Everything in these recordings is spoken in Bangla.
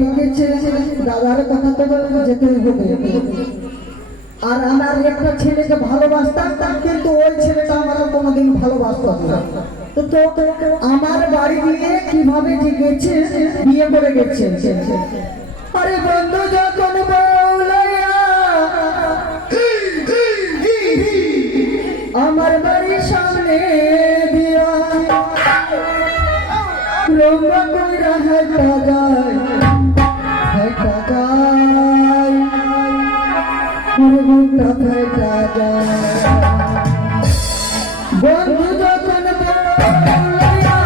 ডেকেছে, দাদার কথা তো যেতেই হবে। আর আমার একটা ছেলেকে ভালোবাসতাম, কিন্তু ওই ছেলেটা আমার কোনোদিন ভালোবাসতাম না। তো আমার বাড়ি গিয়ে কিভাবে যে গেছে, বিয়ে করে গেছে। আরে বন্ধু যখন বউলাইয়া আমার বাড়ির সামনে দিয়া রম্বা কইরা হেঁটা যায়, হেঁটা যায়, বুকটা ফেটা যায়। বন্ধু যখন বউলাইয়া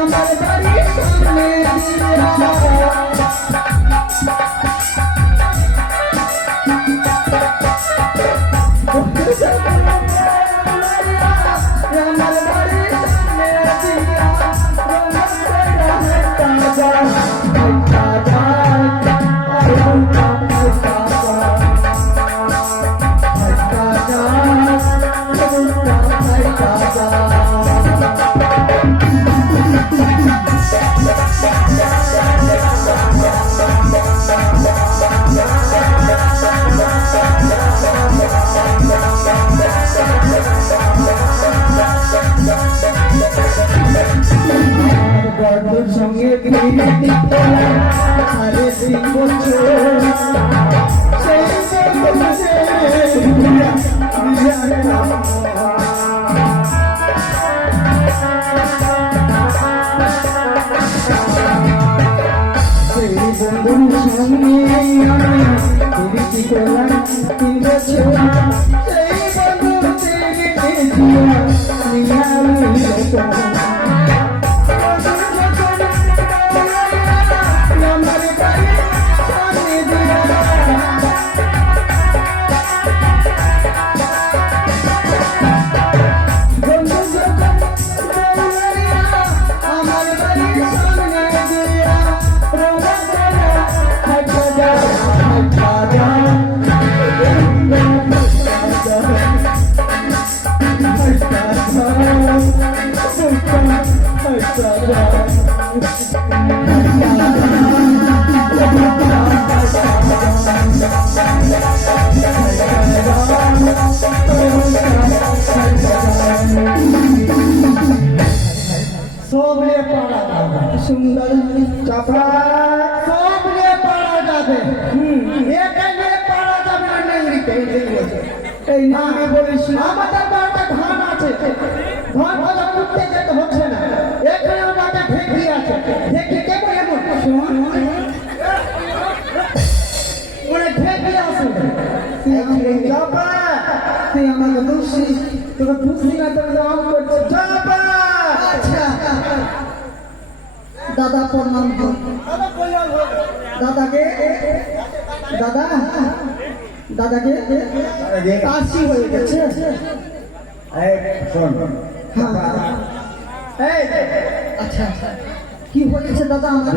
আমার বাড়ির সামনে দিয়া সঙ্গে আরে সেই বন্ধুর সঙ্গে প্রীতি করলাম 3 বছর, সেই বন্ধু সুন্দর চাপা সবলে পারা যাবে। এখানে পারা যাবে না নেংরিতে। এই নামে বলিস আমাদের বাড়িতে ধান আছে, ধান ভাজা করতে যেতে হচ্ছে না। এখানে আমাদের ঢেকি আছে, ঢেকি কেমন এমন ওরা ঢেকি আছে চাপা। তুই আমাকে দোষী, তোকে দোষী না তোকে রাম করছে চাপা। আচ্ছা দাদা প্রণাম। দাদাকে দাদা দাদাকে কাশি হয়ে গেছে। আচ্ছা কি হয়েছে দাদা? আমার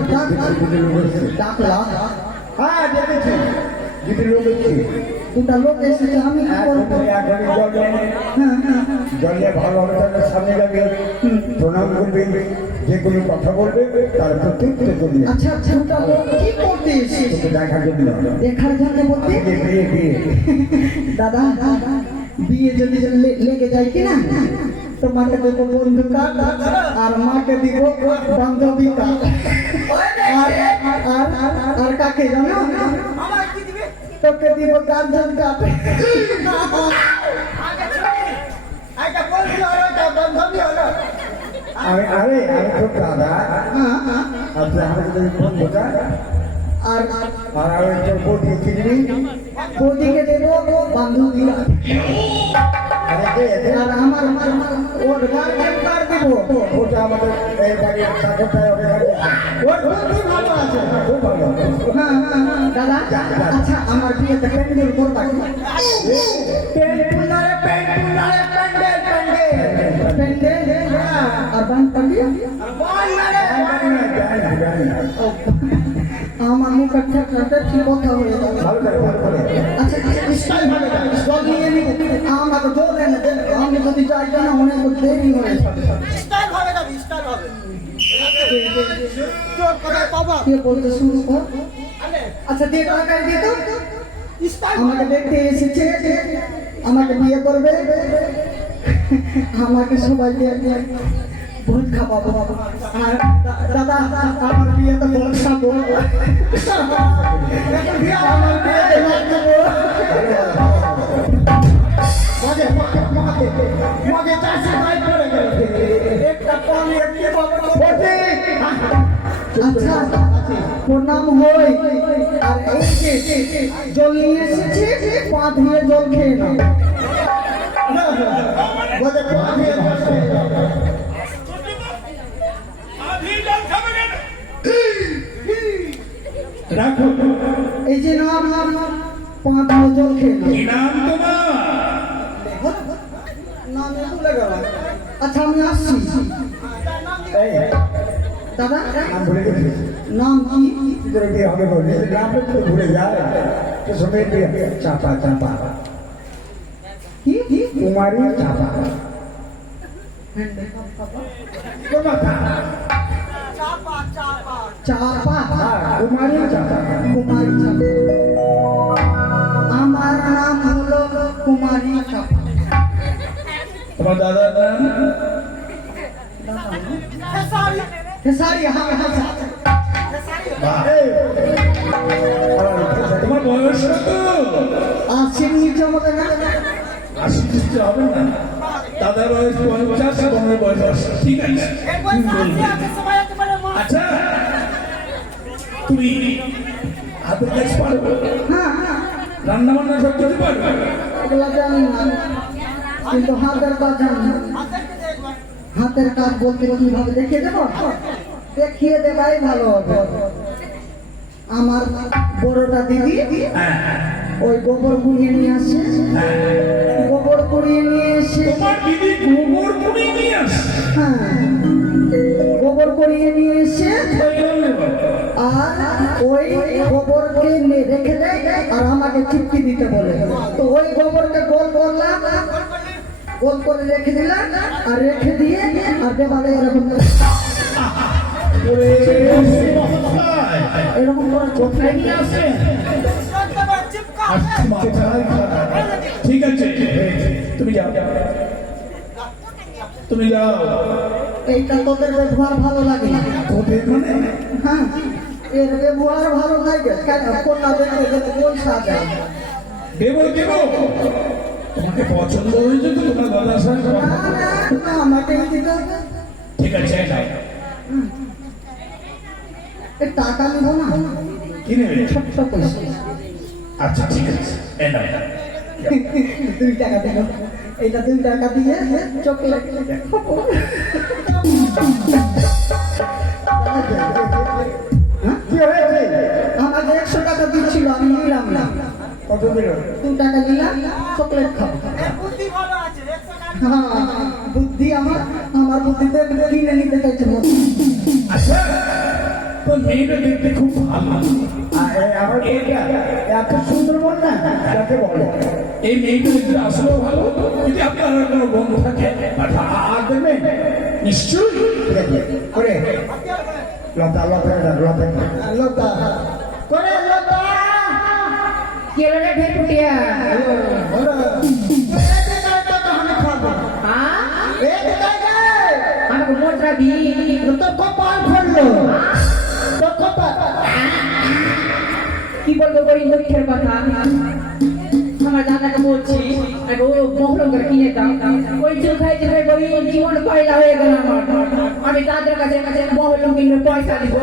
ডাকলা? হ্যাঁ দেখেছি, দুটা লোক এসেছে, আমি কি করবো? জলে ভালো হবে, তাদের সামনে যাবে, প্রণাম করবে, যে কোনো কথা বলবে তার প্রত্যেকটা করবে। আচ্ছা আচ্ছা দুটা লোক কি করতে এসেছে? দেখার জন্য। দেখার জন্য বলতে? বিয়ে বিয়ে দাদা বিয়ে যদি লেগে যায় কিনা, তোমাকে দেবো বন্ধু কার্ড আর মাকে দিব বান্ধবী কার্ড। আর কাকে জানো? তোকে দিব গার্জেন কার্ড। আরে আমি তো দাদা। আচ্ছা আমাদের বন্ধুটা আর আমি তোর বৌদি চিনবি, বৌদিকে দেবো বান্ধবী আর আমার ওর গার্জেন কার্ড দিব। ওটা আমাদের এই বাড়ির ঠাকুরটায় ওর বন্ধু ভালো আছে, খুব ভালো। দাদা আচ্ছা আমার বিয়েতে প্যান্ডেল করবা কি? প্যান্ডেল আর বান পাটি আমার মুখ একটা ঠিক কথা হয়ে যাবে। আচ্ছা স্টাইল ভাবে জল নিয়ে নিব, আমাকে জল দেন, আমি যদি যাই না অনেক দেরি হয়ে যাবে। কে বলতে শুরু কর। আচ্ছা দিয়ে টাকা দিয়ে তো আমাকে দেখতে এসেছে, আমাকে বিয়ে করবে, আমাকে সবাই দিয়ে ভোট খাওয়াবো। আর দাদা আমার বিয়ে তো বসাবো, আমার বিয়ে দেবো। আচ্ছা প্রণাম হই। আর এই যে জল নিয়ে এসেছি, পা ধুয়ে জল খেয়ে নাও। রাখো। এই যে নাম পা ধুয়ে জল খেয়ে নাও। কি নাম তোমার? নাম ভুলে গেল। আচ্ছা আমি আসছি দাদা। নাম ভুলে গেছিস? নাম কি? কি করে বিয়ে হবে বলে নামটা তো ভুলে যায়। তো সবাই বিয়ে চাপা চাপা কি কি? কুমারী চাপা চাপা। কুমারী চাপা। কুমারী চাপা। আমার নাম হলো কুমারী চাপা। তোমার দাদার নাম? খেসারি। হ্যাঁ হ্যাঁ বাহ। তোমার বয়স কত? আসেন নিচে আমাকে না। 80 নিশ্চয় হবে না। দাদার বয়স 50, তোমার বয়স 80। ঠিক আছে। আচ্ছা তুমি হাতের কাজ পারো? হ্যাঁ হ্যাঁ রান্না বান্না সব কিছু পারো? ওগুলা জানি না, কিন্তু হাতের কাজ জানি। হাতের কাজ বলতে কিভাবে দেখিয়ে দেবো? দেখিয়ে দেবাই ভালো হবে। আমার বড়টা দিদি ওই গোবর কুড়িয়ে নিয়ে আসে, গোবর কুড়িয়ে নিয়ে এসে, তোমার দিদি গোবর কুড়িয়ে নিয়ে আসে? হ্যাঁ গোবর কুড়িয়ে নিয়ে এসে আর ওই গোবরকে রেখে দেয় আর আমাকে চিপকি দিতে বলে। তো ওই গোবরকে গোল করলাম, গোল করে রেখে দিলাম আর রেখে দিয়ে আর দেওয়ালে এরকম এরকম করে কোথায় নিয়ে আসে। ঠিক আছে তুমি যাও, তুমি যাও। এইটা তোদের ব্যবহার ভালো লাগে না। তোদের মানে? হ্যাঁ এর ব্যবহার ভালো লাগে কেন? কোনটা দেখতে গেলে পয়সা দেয়। দেবো দেবো। তোমাকে পছন্দ হয়েছে তো তোমার দাদার সঙ্গে? না না আমাকে দিতে হবে। ঠিক আছে যাও। এই টাকা নেবো না, কি নেবে? ছোট্ট পয়সা। আচ্ছা ঠিক আছে এই নাও। 2 টাকা দিল, এইটা 2 টাকা দিয়ে চকলেট কি হয়েছে? আমাকে 100 টাকা দিচ্ছিল, আমি নিলাম না। কত দিল? 2 টাকা নিলাম, চকলেট খাবো। হ্যাঁ বুদ্ধি আমার বুদ্ধিতে কিনে নিতে চাইছে। আচ্ছা তো মেয়েটা দেখতে খুব ভালো। আমার মেয়েটা এত সুন্দর বল না যাকে বলে। এই মেয়েটা দেখতে আসলেও ভালো। যদি আপনার আর কোনো বন্ধু থাকে আর দেখবেন নিশ্চয়ই করে লতা লতা লতা লতা করে লতা কেলো রে ভেটুটিয়া আমাকে মোটরা দি তো কপাল ফেললো, তো কপাল। কি বলবো বই দুঃখের কথা। আমার দাদাকে বলছি আর ও মহলম করে কিনে দাও। ওই চুল খাইতে খাই বই জীবন পয়লা হয়ে গেল আমার। আমি দাদার কাছে কাছে মহলম কিনে পয়সা দিব।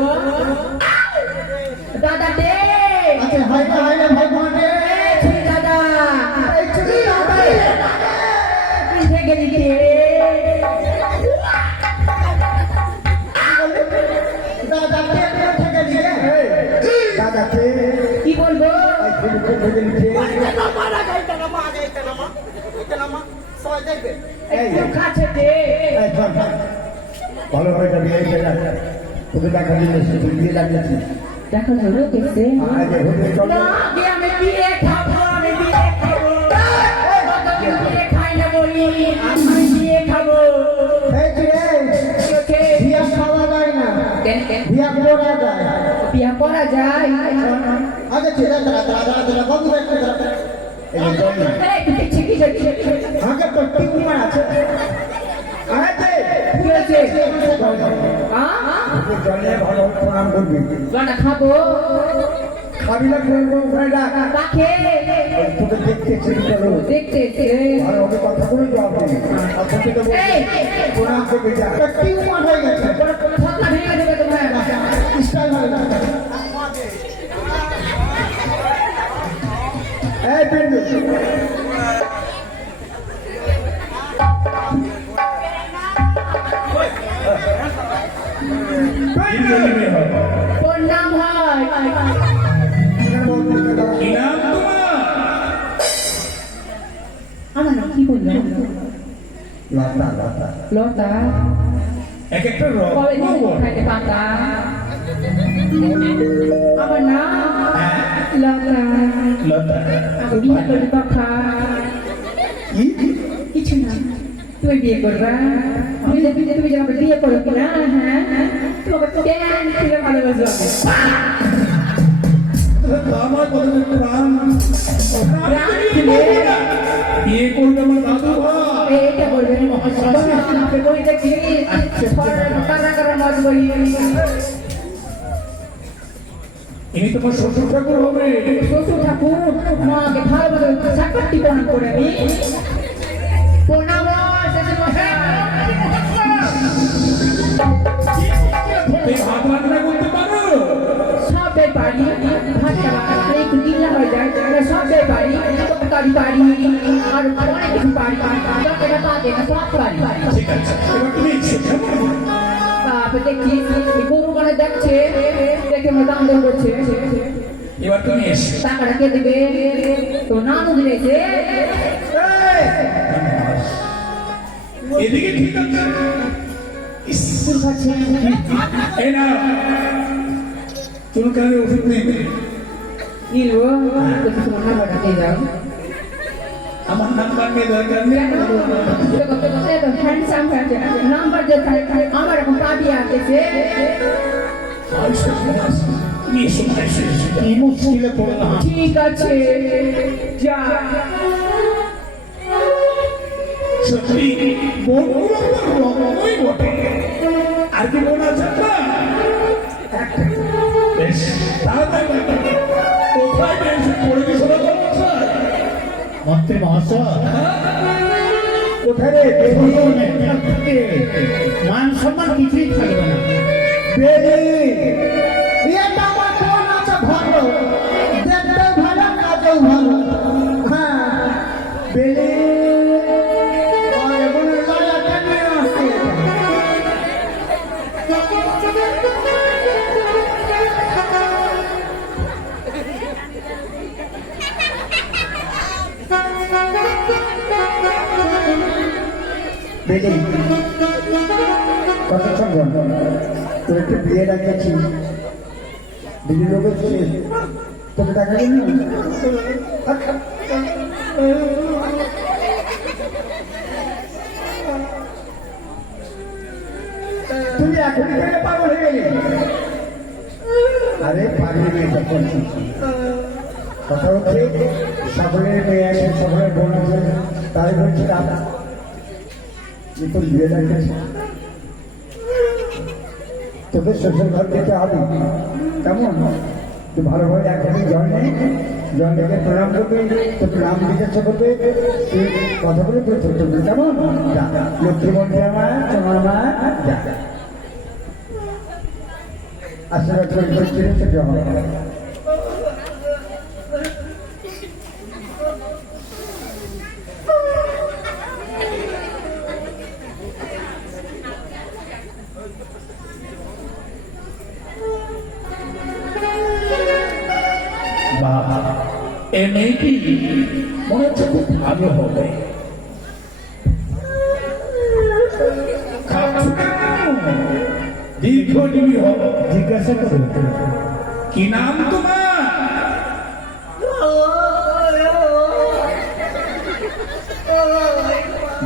দাদা দে আচ্ছা হাই না ভাই মানে ছুরি দাদা এই ছুরি দাদা কিনতে গেলি কে দাদা কে থেকে দিয়ে দাদাকে কি বলবো? একটু কাছে দে। ভালো করে বিয়ে তোকে দেখা দিলে বিয়ে লাগিয়েছি। দেখো ধরো কেসে না আগে আমি বিয়ে খাবো, আমি বিয়ে খাবো। বিয়ে খাই না বলি, আমি বিয়ে খাবো। এই যে ওকে বিয়া খাওয়া যায় না, করা যায় বিয়া করা যায় আগে ছেড়ে দাঁড়া বাবু একটু দাঁড়া এই যে জন্যে। এই, তুই দেখছি কি দেখছি? আগে তো টিকুমার আছে আছে কি হয়েছে? জলে ভালো প্রণাম করবি গানা খাবো খাবি না করবো ওখানে ডাক কাকে তোকে দেখতে চলো দেখতে ভালো হবে কথা বলে জবাব দিবি আর তোকে তো এই! প্রণাম করবি যা একটা টিকুমার হয়ে গেছে ছক্কা ভেঙে দেবে তোমার স্টাইল ভালো না এই বিন্দু দীর্ঘজীবী হও। তোর নাম হয় কি নাম তোমার? আমার নাম কি বললাম লতা লতা লতা এক একটা রং কবে দিন খাইতে পাতা আমার নাম লতা লতা আমি বিয়ে করবি কথা কিছু না তুই বিয়ে করবা তুমি যে আমাকে বিয়ে করবি না হ্যাঁ তোমাকে কেন ছিল ভালোবাসবে আমার কথা প্রাণ প্রাণ খুলে বিয়ে করবে আমার দাদু ভাই এটা বলবেন মহাশয় বই দেখি কারা কারা মত বই ইনি তোমার শ্বশুর ঠাকুর হবে শ্বশুর ঠাকুর মাকে ভালোভাবে চাকরি প্রণাম করে আমি প্রণাম শ্বশুর মশাই তুমি ভাত রান্না করতে পারো সবে পারি ভাতটা বানাতে একটু ঢিলা হয়ে যায় সবে পারি তরকারি পারি আর অনেক কিছু পারি তরকারিটা পাতে না সব পারি ঠিক আছে এবার তুমি শেখাবো তারপর দেখি গরু মানে দেখছে দেখে আমার দাম দর করছে এবার তুমি এসে টাকাটা কে দেবে তো নানু দিয়েছে এদিকে ঠিক আছে চুল খাচ্ছে এই না চুলকানের ওষুধ নেই ইলো তুমি তোমার নাম্বারটা দিয়ে যাও আমার নাম্বার নিয়ে দরকার নেই হ্যান্ডসাম নাম্বার যে আমার এখন পাবি আসতেছে তুমি এসো কি মুশকিলে পড়লাম ঠিক আছে যা সত্যি বোনগুলো তো রকমই বটে আর কি বোন আছে না বেশ তাড়াতাড়ি কোথায় বেশ পরিবেশনা করবো স্যার মন্ত্রী মহাশয় কোথায় রে মান সম্মান কিছুই থাকবে না বেরি এটা আমার কোন আছে ভালো দেখতে ভালো কাজেও ভালো হ্যাঁ বেরি এবং লাগাতে নিয়ে আসছে বেরি কত সম্ভব তোর একটু বিয়ে ডাকিয়েছি দিদি লোক এসছে তোকে দেখা গেল তুমি এখনই করে পাগল হয়ে গেলে আরে পাগল মেয়েটা করছিস কথা হচ্ছে সকলের মেয়ে আছে সকলের বোন আছে তাই বলছি দাদা তোর বিয়ে ডাকিয়েছে তোদের শ্বশুর ঘর যেতে হবে কেমন তুই ভালোভাবে এখনই জন্মকে প্রণাম করবে তোকে নাম জিজ্ঞাসা করবে তুই কথা বলে তোর ছোট কেমন যা লক্ষ্মী বন্ধু আমার তোমার মা যা আশীর্বাদ করে চিনে সেটা হবে বাবা এ মেয়েটি মনে হচ্ছে খুব ভালো হবে খাচ্ছ কেন? দীর্ঘজীবী হব জিজ্ঞাসা করুন কি নাম তোমার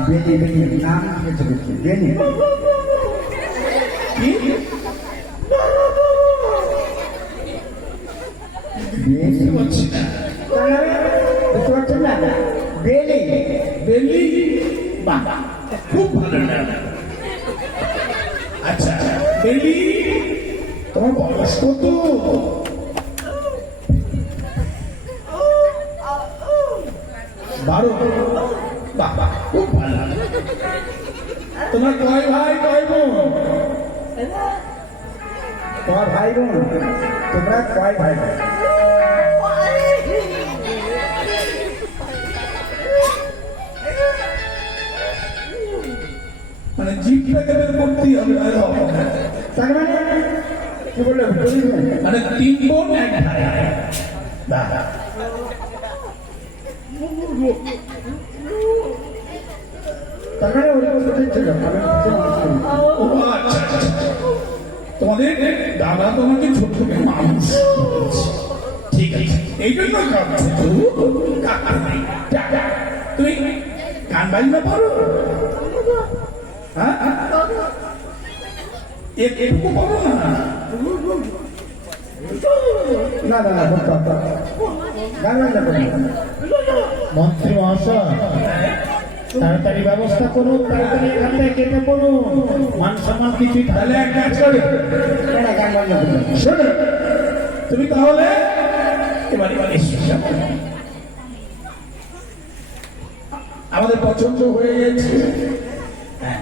বেনি বেনি নাম জিজ্ঞাসা করছি বেনি কি বুঝতে পারছি না। বুঝতে পারছেন না? বেলি। বেলি, বাহ, খুব ভালো নাম। আচ্ছা বেলি, তোমার বয়স কত? বারো। বাহ বাহ, খুব ভালো। তোমার কয় ভাই কয় বোন? তোমার ভাই বোন, তোমরা কয় ভাই বোন? মানে জিপটাকে বের করতেই হবে, নাহলে হবে না। তার মানে কি বললে? মানে 3 বোন 1 ভাই। বাহ, তার মানে ওরা কোথায় ছিল? আমি বুঝতে পারছি না। ও আচ্ছা আচ্ছা। তোমাদের দাদা তোমাকে ছোট থেকে মানুষ করেছে। ঠিক আছে, এই জন্য তুমি গান বাজনা পারো? হ্যাঁ, এটুকু পারো না? না না না, বলতে হবে। গান গান করি। মন্ত্রী মহাশয়, তাড়াতাড়ি ব্যবস্থা করুন, তাড়াতাড়ি এখান থেকে কেটে পড়ুন, মান সম্মান কিছুই তাহলে তাহলে এক কাজ করে, না না, গান গান করি। শোনো, তুমি তাহলে এবার এসো। আমাদের পছন্দ হয়ে গেছে। হ্যাঁ।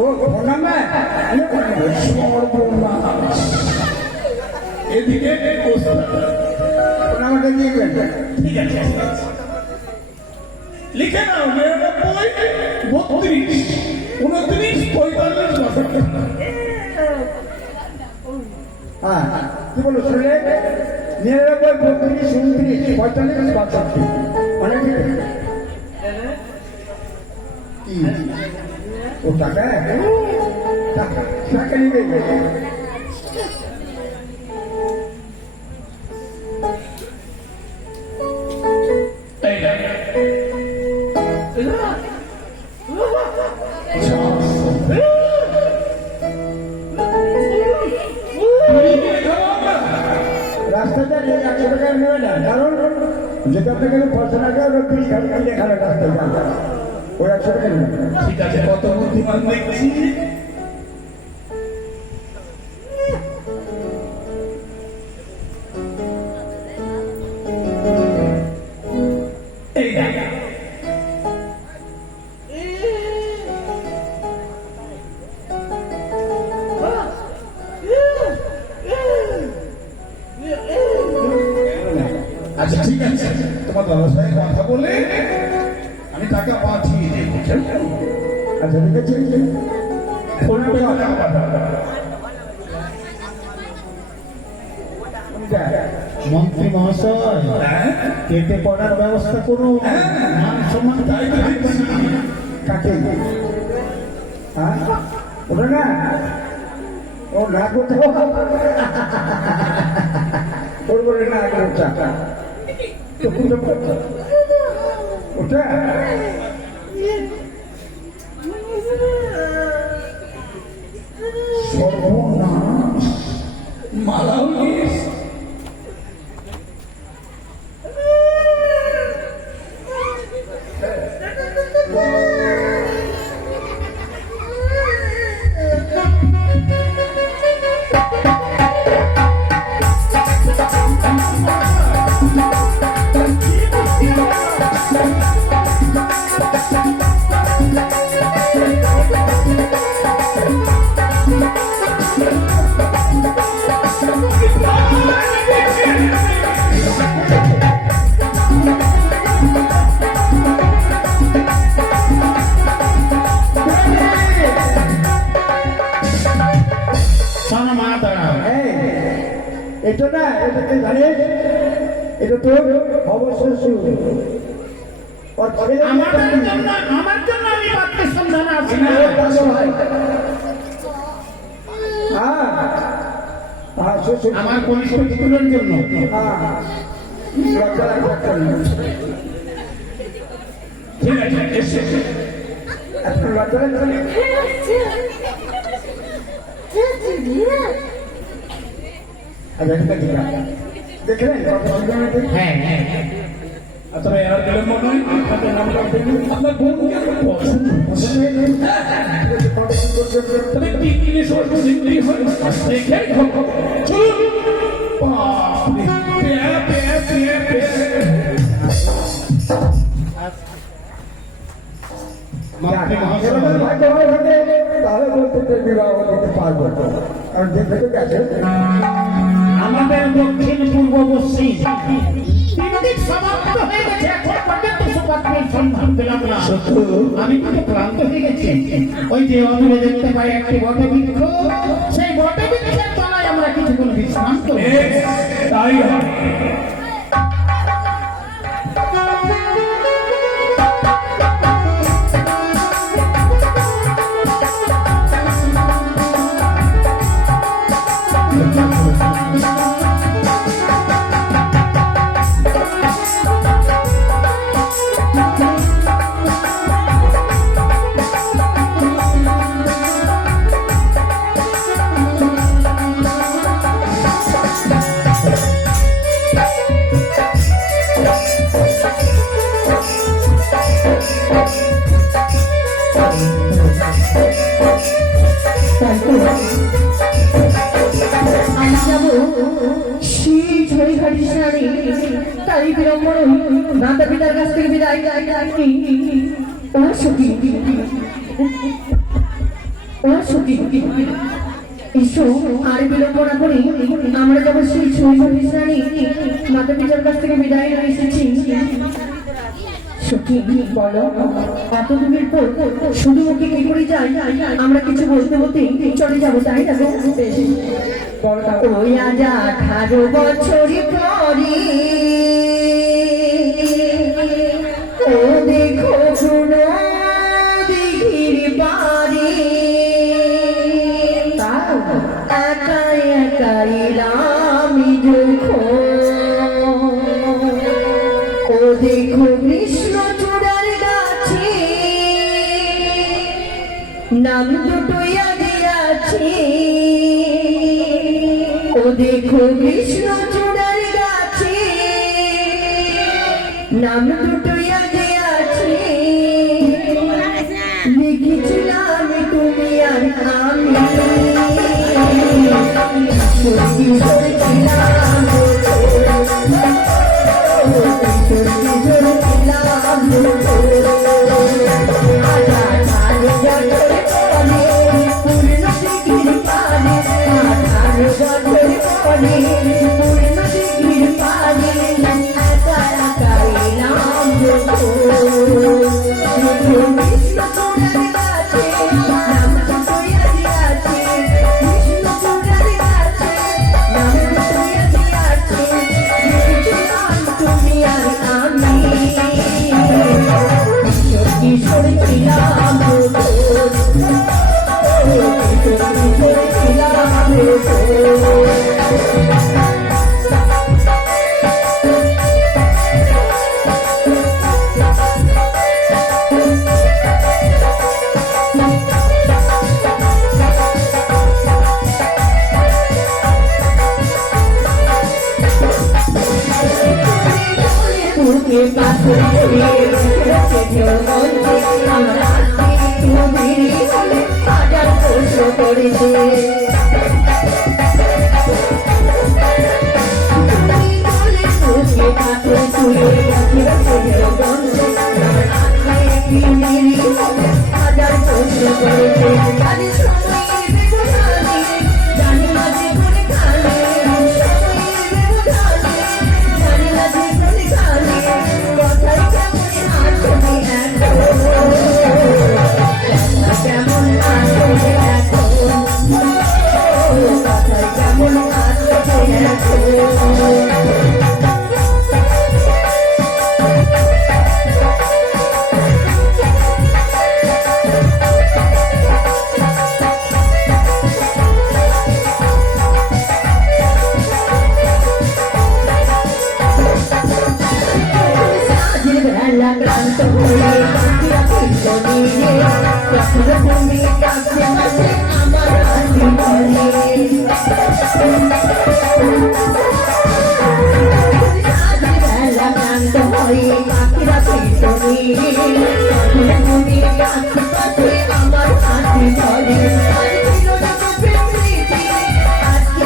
ও ফোন নাম্বার? সর্বনাশ। এদিকে ওস্তাদ। ফোন নাম্বারটা দিয়ে দেবেন। ঠিক আছে, ঠিক আছে। লিখে নাও 99 32 29 45 62। হ্যাঁ, কি বলো শুনলে? 99 32 29 45 62। অনেক কি? ও টাকা টাকা নিবে। এই না। রাস্তাটা 100 টাকা নেবে না, কারণ যেটা আপনাকে 500 টাকা ওরা 30 টাকা কিনে খাবে রাস্তায় যান, ওই 100 টাকা নেবে। ঠিক আছে, কত বুদ্ধিমান দেখছি। এই না। আচ্ছা ঠিক আছে, তোমার দাদার সঙ্গে কথা বলে আমি টাকা পাঠিয়ে দেবো, কেমন? আচ্ছা ঠিক আছে, ফোন পে টাকা পাঠাবো। মন্ত্রী মহাশয়, হ্যাঁ, কেটে পড়ার ব্যবস্থা করুন, মান সম্মান তাই তো দেখছি। কাকে? হ্যাঁ, ওটা না, ও না করতে ওর বলে না ওটা তো পুজো করতে ওটা সর্বনাশ, মালাও নিস। শোনো মা দাঁড়াও, এটা না, এটাকে জানিস, এটা তো অবশ্যই আমার জন্য আমি পাত্রের সন্ধানে আছি না। আমার কনিষ্ঠ পুত্রের জন্য এসছে এখন বাচ্চারা চলে দেখলেন কত সুন্দর মেয়ে? হ্যাঁ হ্যাঁ আপনারা এরা দিলেন মনে হয় আপনাদের নামটা বলুন। আপনার বোনকে আমার পছন্দ কত সুন্দর সুন্দর। তবে কি জিনিস ওর জিন্দি হয় দেখেই হবে। চলুন বাপরে, পেয়া পেয়া পেয়া পেয়া। মন্ত্রী মহাশয় এরকম ভাগ্য ভালো থাকে, তাহলে বলতে তো বিবাহ দিতে পারবো। কারণ দেখতে তো গেছে আমাদের দক্ষিণ পূর্ব পশ্চিম তিন দিক সমাপ্ত হয়ে গেছে, এখন পর্যন্ত সুপাত্রের সন্ধান পেলাম না। আমি কিন্তু ক্লান্ত হয়ে গেছি। ওই যে অদূরে দেখতে পাই একটি বটবৃক্ষ, সেই বটবৃক্ষের তলায় আমরা কিছুক্ষণ বিশ্রাম করি। তাই হয়। আমি যাবো সেই ঝড়িঘাটি স্নানে, তারই বিড়ম্বনে মাতা পিতার কাছ থেকে বিদায় ও সখী, ও সখী, এসো আর বিড়ম্বনা করে আমরা যাবো সেই ঝড়িঘাটি স্নানে, মাতা পিতার কাছ থেকে বিদায় নিয়ে এসেছি। সখী বলো, এত দূরের পর শুধু মুখে কি করে যাই? আমরা কিছু বলতে বলতে চলে যাবো, তাই না গো? বেশ, ওই আজ 18 বছর পরে ও দেখো কোনো দিঘির পারে একা একা এলাম যখন, ও দেখো কৃষ্ণ চূড়ার গাছে নাম দুটোই আগে আছে, ও দেখো কৃষ্ণ চূড়ার গাছে নাম দুটোই আগে আছে, লিখেছিলাম তুমি আর আমি সত্যি করেছিলাম, সত্যি করেছিলাম তুমি আর আমি সত্যি করেছিলাম, বেলা ক্লান্ত হয়ে পাখিরা ফিরত নিয়ে তখন তুমি কাছে কাছে আমার হাসি বলে বেলা ক্লান্ত হয়ে পাখিরা ফিরত নিয়ে তখন তুমি কাছে কাছে আমার হাসি বলে আজকে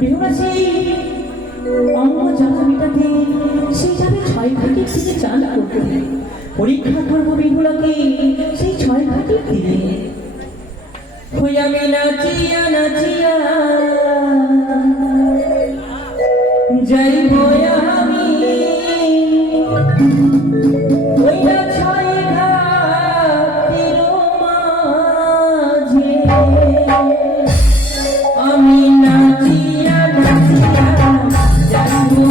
বিহুরা সেই অঙ্গ জ্বালা মেটাতে সেই যাবে 6 ঘাটের দিকে চান করতে পরীক্ষা করবো বিহুলাকে সেই 6 ঘাটের দিকে হই আমি নাচিয়া নাচিয়া যাইব আমি ওই না 6 ঘাটের মাঝে আমি নাচিয়া নাচিয়া যাইব আমি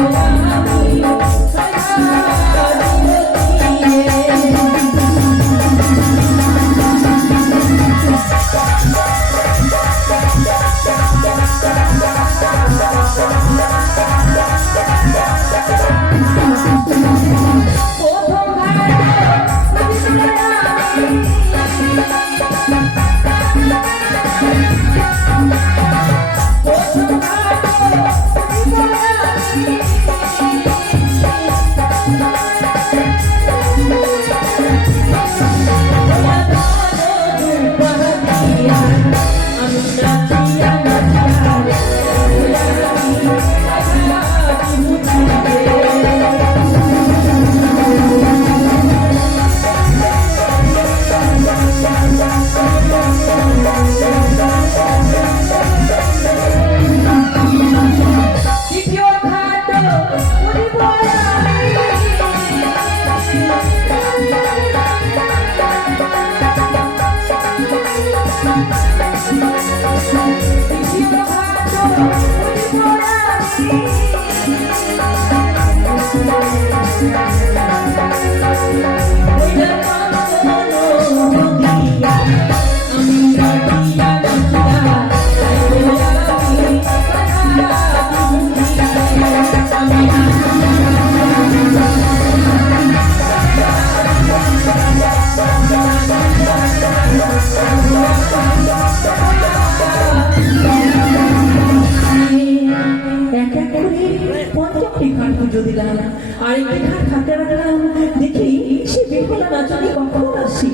আরেকটি ঘাট হাতে রাখলাম দেখি সে বিহুলা নাচনি কখন আসি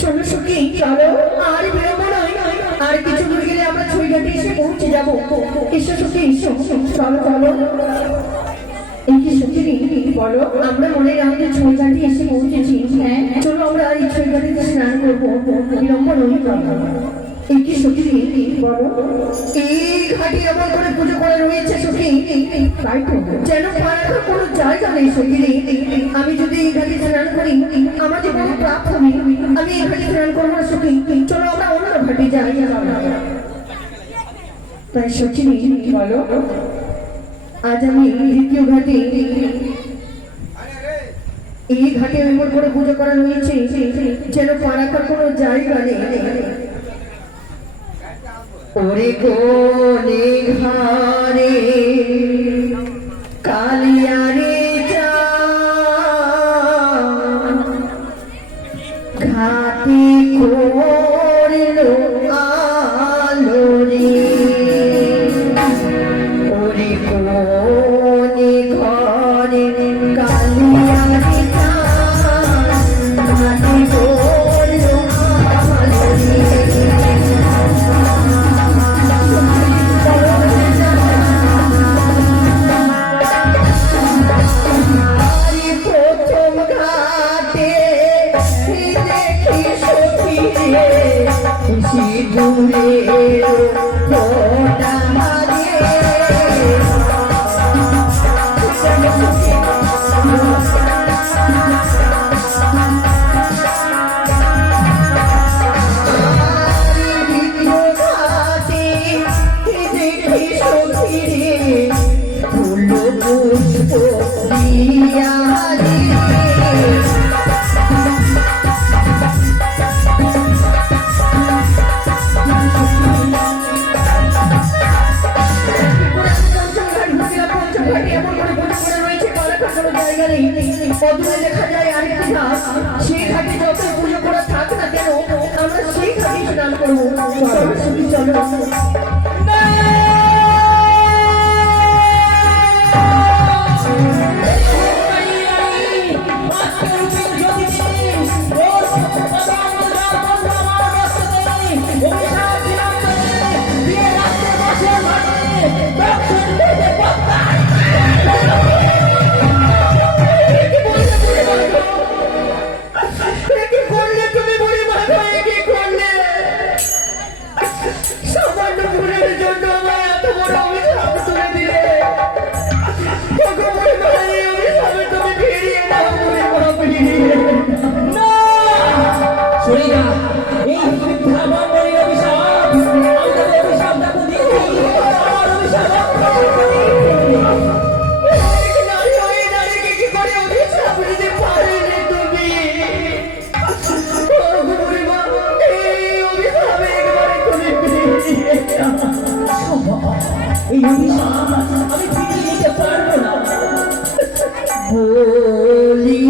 চলো সখী চলো আর বেরোবো না আর কিছু দূর গেলে আমরা ছুঁইঘাটে এসে পৌঁছে যাবো এসো সখী এসো চলো চলো এই কি সত্যি বলো আমরা মনে রাখতে ছুঁইঘাটে এসে পৌঁছেছি হ্যাঁ চলো আমরা এই ছুঁইঘাটে স্নান করবো বিলম্ব নয় এই কি সত্যি বলো এই ঘাটে এমন করে পুজো করে রয়েছে সখী তাই তো যেন পাড়ার কোনো জায়গা নেই সখী আমি যদি এই ঘাটে স্নান করি আমার যে কোনো পাপ হবে আমি এই ঘাটে স্নান করবো না সখী চলো আমরা অন্য ঘাটে যাই তাই সখী বলো আজ আমি দ্বিতীয় ঘাটে এই ঘাটে এমন করে পুজো করা রয়েছে যেন পাড়ার কোনো জায়গা নেই ওরে কোনে ঘরে কালিয়ারে যা ঘাটে করলো আলো রে ওরে কোনে ঘরে কালিয়ারে যা দূরে ফোটা মারে দেখা যায় আরেকটি ঘাট, সেই ঘাটে যত পুজো করা থাক না কেন আমরা সেই ঘাটে স্নান করবো। চলো সখী, চলো। সামান্য ভুলের জন্য আমার এত বড় অভিশাপ তুলে দিলে। ওগো বুড়ি মা, এই অভিশাপে তুমি ফিরিয়ে দাও, বুড়ি মা, ফিরিয়ে দাও। সরে যা, এই মিথ্যা বাঙালির অভিশাপ, আমি তোকে অভিশাপটাকে দিচ্ছি, আমার অভিশাপ এক নারী হয়ে নারীকে কি করে অভিশাপ দিতে পারলে তুমি? ওগো বুড়ি মা, এই অভিশাপ একবারে তুমি ফিরিয়ে দাও। এই অভিশাপ আমি ফিরিয়ে নিতে পারবো না। বলি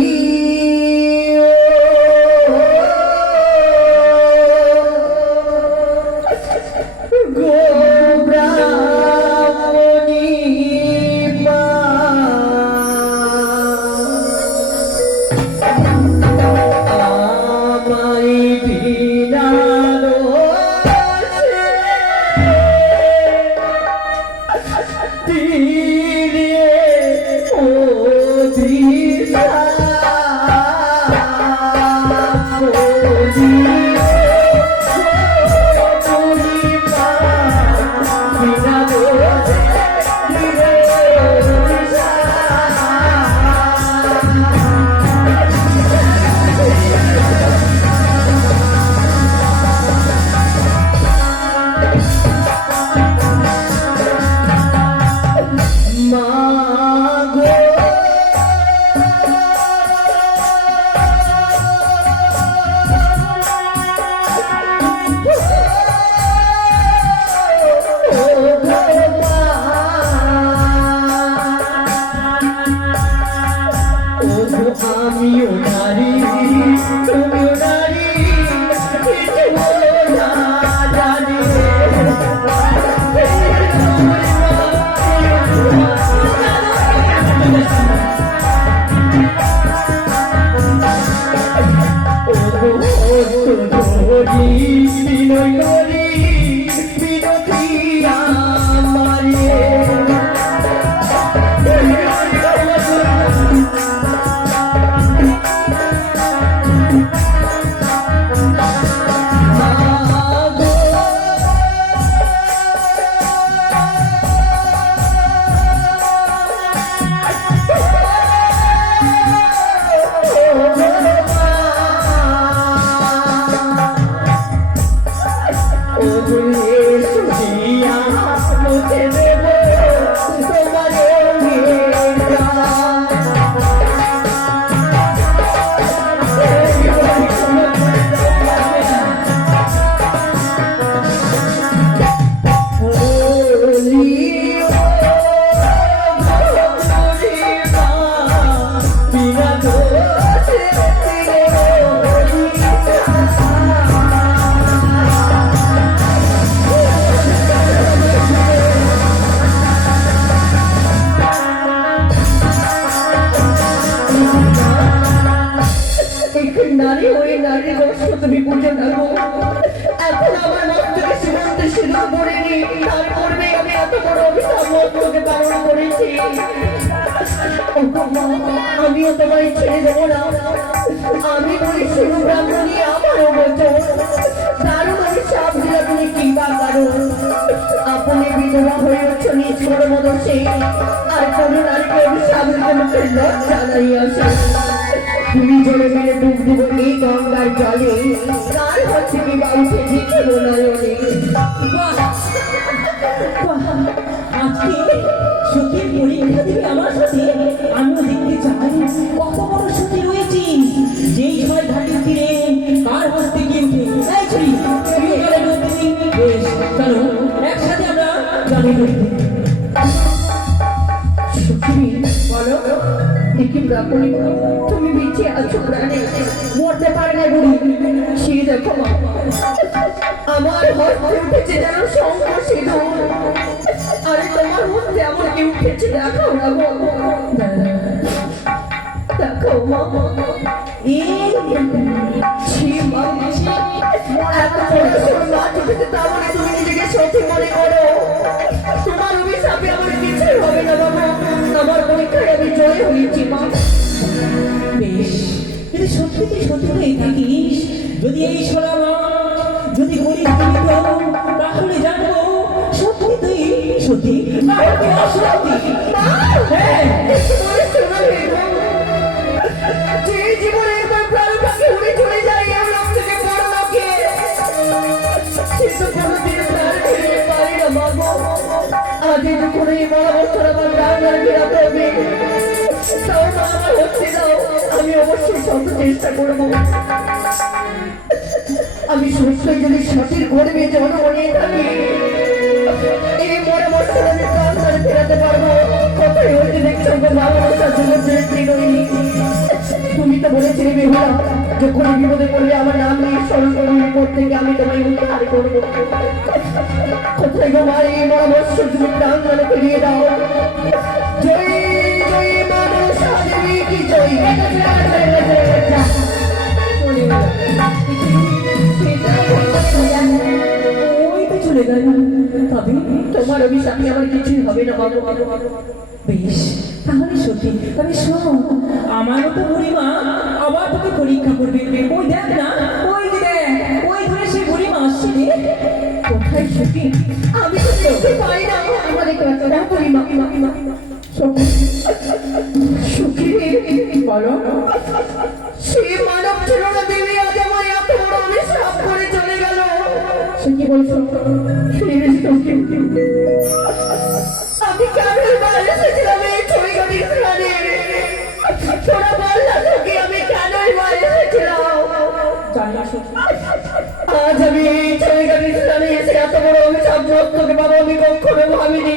গো ব্রাহ্মণী মা, আমায় বিনালো দিলে আমিও নারী, তুমিও নারী, কিছু বলো না জানি। বিনয় করি বিনতি আমারে নারী ওই নারীর কষ্ট তুমি বুঝে থাকো। এখন আমার মস্তকে সীমান্তে সিঁদুর পড়েনি, তার পূর্বে আমি এত বড় অভিশাপ মস্তকে পালন করেছি। আমিও তোমায় ছেড়ে দেবো না। আমি বলি শিব ব্রাহ্মণী আমারও বছর দারুণ অভিশাপ দিলে বিবাহ হয়েছ নিজ মদসে আর কোন নারীকে অভিশাপের মুখে লজ্জা নাই আসে। তুমি জলে মিলে ডুব দিব এই গঙ্গার জলে, কার হচ্ছে কি বাড়িতে লিখে নয়নে। আজকে সত্যি পরীক্ষা দিবি আমার সাথে, আমিও দেখতে চাই কত বড় সত্যি রয়েছি। যেই ছয় ঘাটের তীরে কার হস্তে গিয়ে উঠে এই ছুরি তুই গেলে বলতেছি বেশ চলো একসাথে আমরা যাবো ঘুরতে। সুখী বলো দেখি ব্রাহ্মণী, তুমি বেঁচে আছো প্রাণে, মরতে পারে না বুড়ি। সে দেখো মা, আমার হস্তে উঠেছে যেন শঙ্খ সিঁদুর, আরে তোমার মধ্যে আমার কি উঠেছে দেখাও না গো, দেখো মা। এই ছি মা, এত পড়াশোনা না চোখেতে তা বলে তুমি নিজেকে সত্যি মনে করো। তোমার অভিশাপে আমার কিছুই হবে না বাবা, আমার পরীক্ষায় আমি জয় হয়েছি মা। বেশ যদি সত্যি তুই সত্যি হয়ে থাকিস, যদি এই সোনা যদি বলি তাহলে জানবো সত্যি তুই সত্যি আর তুই অসত্যি। হ্যাঁ যে জীবনে একবার প্রাণ পাখি উড়ে চলে যায় এমন থেকে বড় লোকে, কিন্তু কোনোদিন প্রাণ ফিরে পাই না বাবা। আজ যখন এই বড় বছর আমার প্রাণ ফেরাতে হবে, তাও মা আমার হচ্ছে দাও, আমি অবশ্যই সব চেষ্টা করবো। আমি সত্যই যদি সঠিক গর্বে জন্ম নিয়ে থাকি, এই বড় বছর আমি প্রাণ ফেরাতে পারবো। কোথায় হয়েছে দেখছো গো ভালোবাসার জন্য তুমি তো বলেছিলে বেহুলা, যখন বিপদে পড়লে আমার নাম নিয়ে স্মরণ করবো, বিপদ থেকে আমি তোমায় উদ্ধার করবো। কোথায় গো ভাই মহাবর্ষ তুমি প্রাণ জলে ফিরিয়ে দাও। জয় জয় মানুষ আদেবী কি জয়। ওই তো চলে গেল, তবে তোমার অভিশাপে আমার কিছুই হবে না বাবু। বেশ তাহলে সত্যি, তবে শোন আমারও তো বুড়িমা আবার তোকে পরীক্ষা করবে। ওই দেখ না, ওই দেখ, ওই ধরে সেই বুড়িমা আসছে রে। কোথায় সুখী, আমি তো দেখতে পাই না। আমার এই কথাটা বলি মা, সুখী বলো, সে মানব ছিল না দেবী, আজ আমার এত বড় অভিশাপ করে চলে গেল। সে কি বলছো? আমি কেন এবার এসেছিলাম এই ছবি গাড়ির স্থানে? তোরা বল না সুখী, আমি কেন এবার এসেছিলাম? আজ আমি এই ছবি গাড়ির স্থানে এসে এত বড় অভিশাপ তোকে বাবা আমি কখনো ভাবিনি।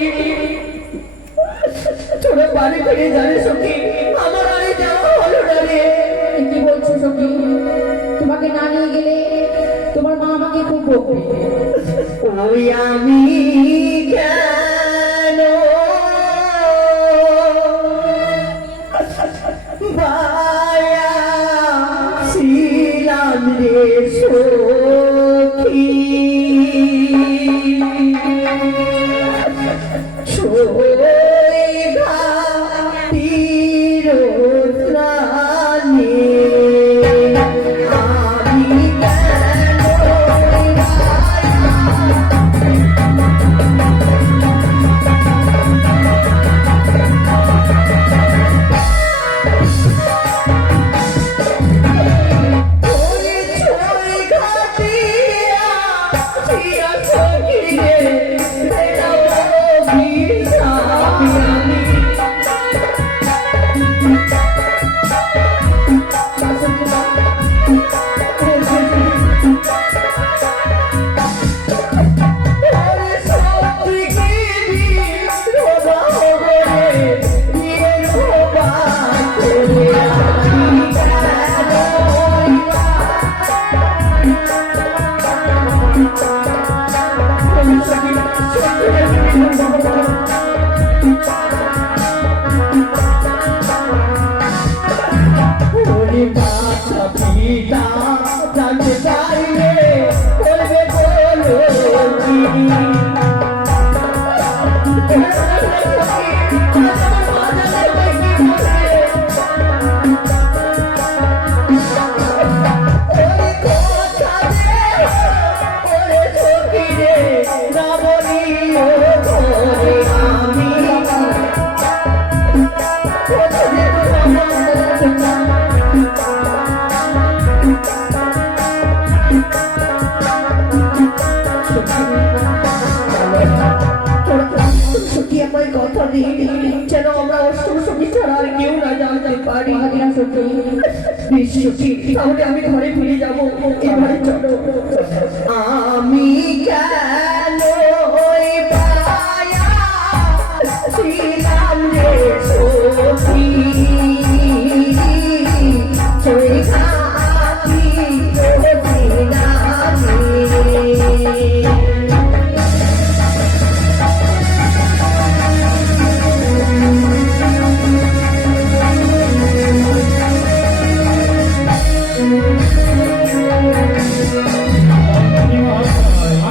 তোরা বাড়ি ফিরে জানি সখী, আমার আর যাওয়া হলো না রে। কি বলছো সখী? তোমাকে না নিয়ে গেলে তোমার মা আমাকে খুব বকবে। ওই আমি কেন বায়া ছিলাম রে সখী, সত্যি তাহলে আমি ঘরে ফিরে যাবো এবারে চলো আমি কেন ওই পায়া ছিলাম রে সখী ওই খাতি তোর নামে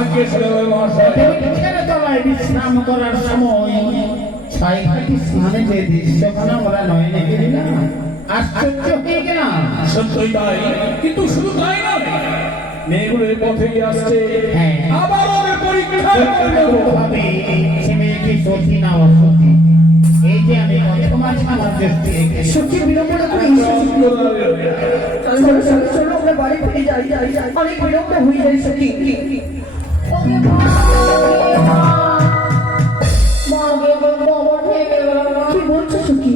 আগে ছেলে মহাশয় ছেড়ে তলায় বিশ্রাম করার সময় ছাইঘাটি স্নানে যে দৃশ্যখানা ওরা নয়নে গেলিনা আশ্চর্য হয়ে গেলাম। সত্যই তাই, কিন্তু শুধু তাই নয়, মেয়েগুলোর পথে আসছে হ্যাঁ। আবার ওদের পরীক্ষা হবে সে মেয়ে কি সতী না অসতী, এই যে আমি বর্তমান আমার দৃষ্টি রেখেছি। সত্যি বিলম্ব না করে চলো চলো চলো আমরা বাড়ি ফিরে যাই অনেক বিলম্ব হয়ে যায় সত্যি কি বলছো সত্যি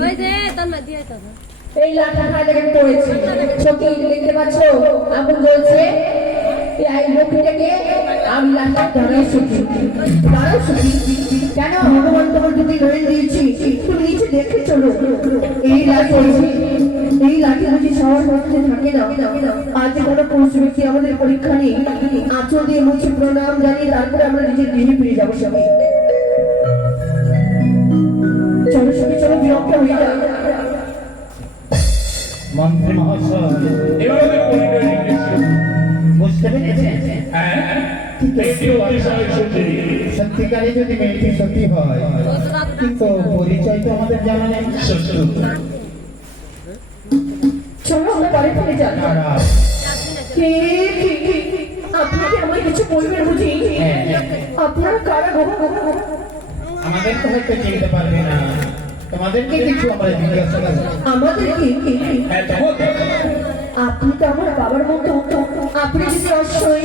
ওই যে তোর মাঝে আইতা এই লাঠা খাই থেকে পড়েছে সত্যি দেখতে পাচ্ছ আগুন জ্বলছে এই লোকটাকে আমি লাঠা দাঁড়াও সত্যি কেন ভগবান তোমার যদি নয় দিয়েছি তুমি নিচে দেখে চলো এই লাঠি বুঝি সবার মধ্যে থাকে না আজ কোনো পুরুষ ব্যক্তি আমাদের পরীক্ষা নেই আঁচল দিয়ে মুছে প্রণাম জানিয়ে তারপরে আমরা নিজের গৃহে ফিরে যাবো সবাই চলো সবাই চলো বিরক্ত হয়ে যাও মন্ত্রী মহাশয় এবার ওদের পরীক্ষা নিচ্ছে। বুঝতে পেরেছেন? হ্যাঁ, দেখতে অতিশয় সত্যি। সত্যিকারে যদি মেয়েটি সত্যি হয় কিন্তু পরিচয় তো আমাদের জানা নেই। সত্য। চলো আমরা বাড়ি ফিরে যাই দাঁড়াও। আপনি কি আমায় কিছু বলবেন বুঝি হ্যাঁ, আপনার কারা গো আমাদের তো হয়তো চিনতে পারবে না, তোমাদেরকে কিছু আমরা জিজ্ঞাসা করবো। আমাদের কি হ্যাঁ, তোমাদের। আপনি তো আমার বাবার মতো আপনি যদি অবশ্যই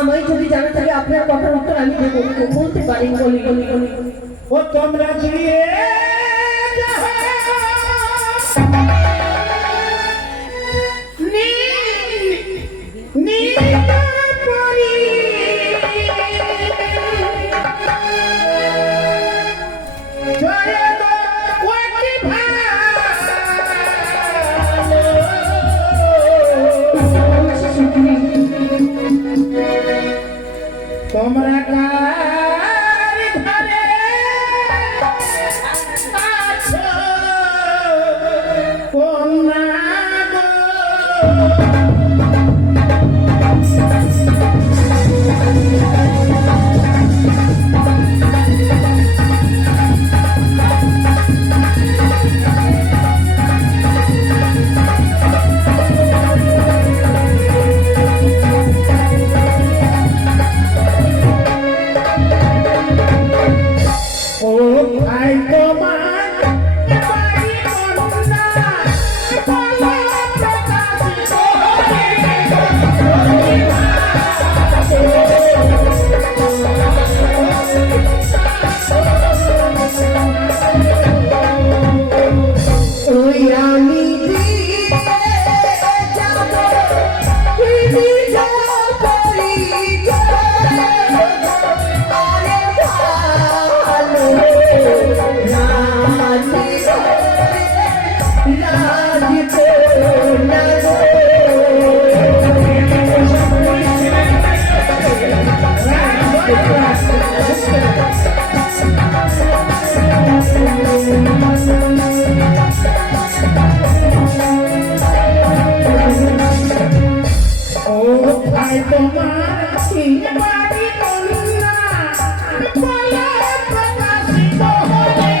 আমায় যদি জানা থাকে আপনার কথার উত্তর আমি দেবো বলতে পারি বলি ও তোমরা চিনিয়ে তোমরা কার ঘরে আছো কন্যা গো? ও ভাই তোমার বাড়ি কন্যা বলো প্রকাশিত ওই আমি ও ভাই তোমার বাড়ি কন্যা বলো প্রকাশিত হবে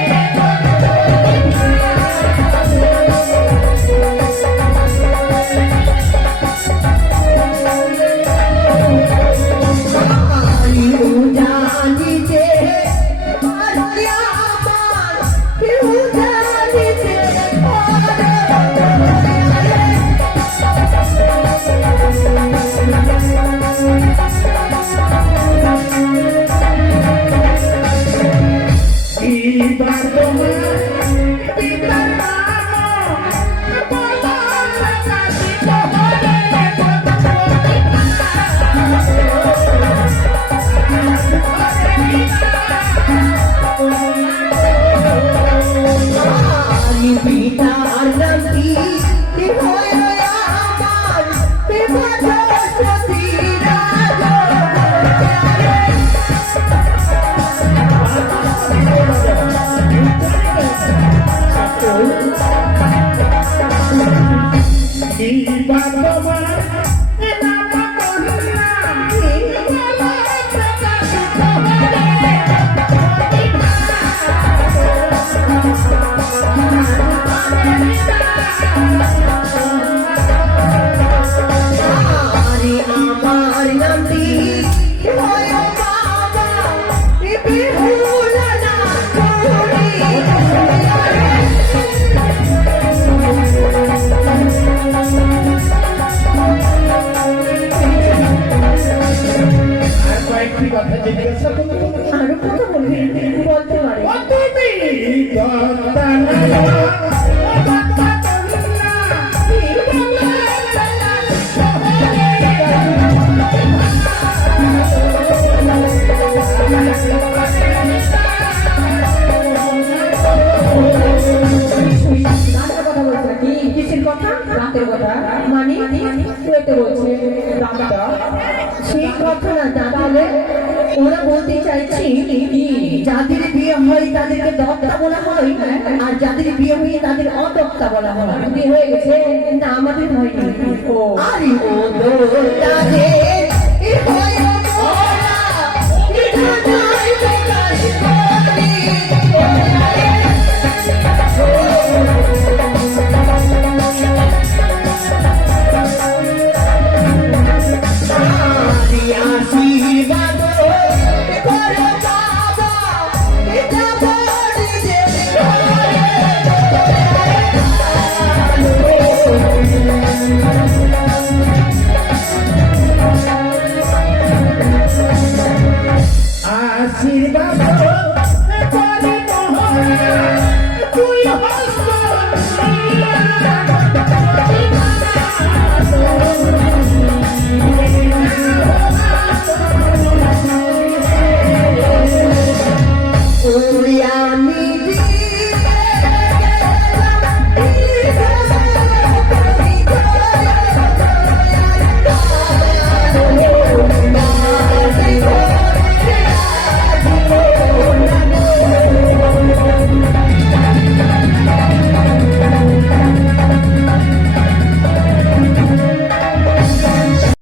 বা তোমার এ নাম কন্যা বলো প্রকাশিত আরে আমার নামটি হয় বাবা বিহুল না করি আর কয়েকটি কথা জিজ্ঞাসা করবো আরো কথা বলবি বলতে পারে ও তুমি দত্তানা রাতের কথা বলছে কি কিসের কথা রাতের কথা মানে শুয়েতে বলছে রাতটা সেই কথা না তাহলে ওরা বলতে চাইছি কি যাদের বিয়ে হয় তাদেরকে দত্তা বলা হয় আর যাদের বিয়ে হয়ে তাদের অদত্তা বলা হয় বিয়ে হয়ে গেছে না আমাদের হয়নি ও আরে ও